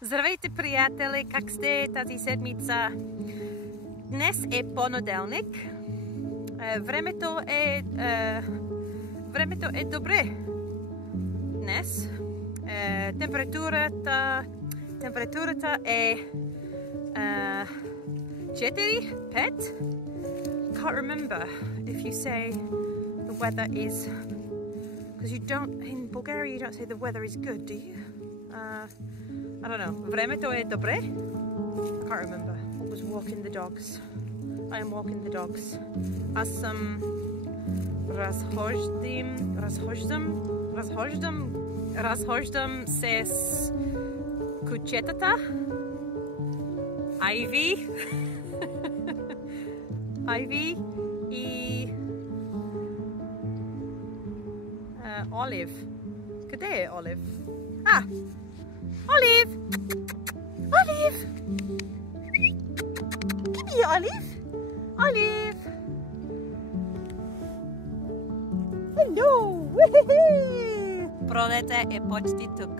Здравейте, приятели! Как сте тази седмица? Днес е понеделник. Времето е добре днес. Температурата е 4, 5. Can't remember if you say the weather is, because you don't, in Bulgaria you don't say the weather is good, do you? I don't know. Времето е добре. I can't remember. I was walking the dogs. I am walking the dogs. Аз съм разхождам се с кучетата. Айви и Олив. Къде е Олив? Olive! Olive! Give me Olive! Olive! Hello! Пролета е почти тук.